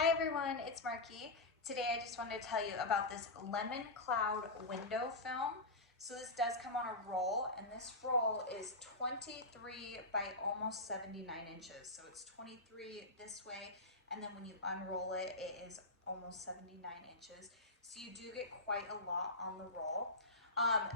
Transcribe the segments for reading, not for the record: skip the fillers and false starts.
Hi everyone, it's Marky. Today I just wanted to tell you about this lemon cloud window film. So this does come on a roll, and this roll is 23 by almost 79 inches. So it's 23 this way, and then when you unroll it, it is almost 79 inches. So you do get quite a lot on the roll.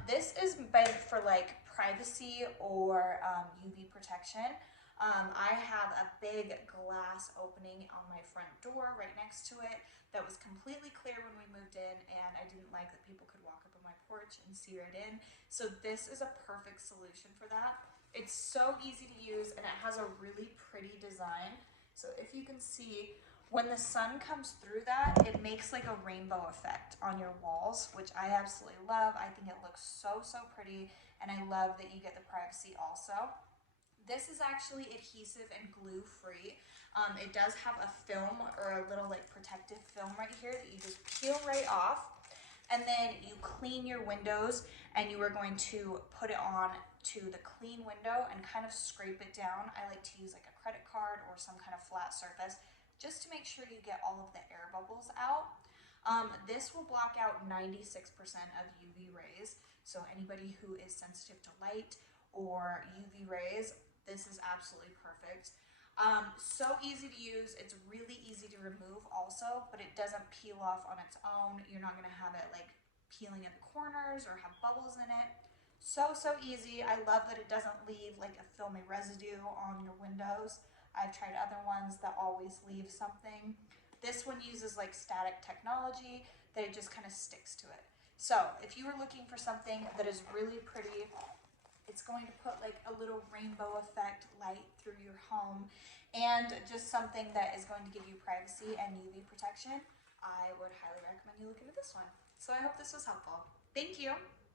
This is meant for like privacy or UV protection. I have a big glass opening on my front door right next to it that was completely clear when we moved in, and I didn't like that people could walk up on my porch and see right in. So this is a perfect solution for that. It's so easy to use, and it has a really pretty design. So if you can see, when the sun comes through that, it makes like a rainbow effect on your walls, which I absolutely love. I think it looks so pretty, and I love that you get the privacy also. This is actually adhesive and glue free. It does have a film or a little like protective film right here that you just peel right off, and then you clean your windows, and you are going to put it on to the clean window and kind of scrape it down. I like to use like a credit card or some kind of flat surface just to make sure you get all of the air bubbles out. This will block out 96% of UV rays. So anybody who is sensitive to light or UV rays, this is absolutely perfect. So easy to use. It's really easy to remove also, but it doesn't peel off on its own. You're not gonna have it like peeling at the corners or have bubbles in it. So easy. I love that it doesn't leave like a filmy residue on your windows. I've tried other ones that always leave something. This one uses like static technology that it just kind of sticks to it. So if you were looking for something that is really pretty, it's going to put like a little rainbow effect light through your home, and just something that is going to give you privacy and UV protection, I would highly recommend you look into this one. So I hope this was helpful. Thank you.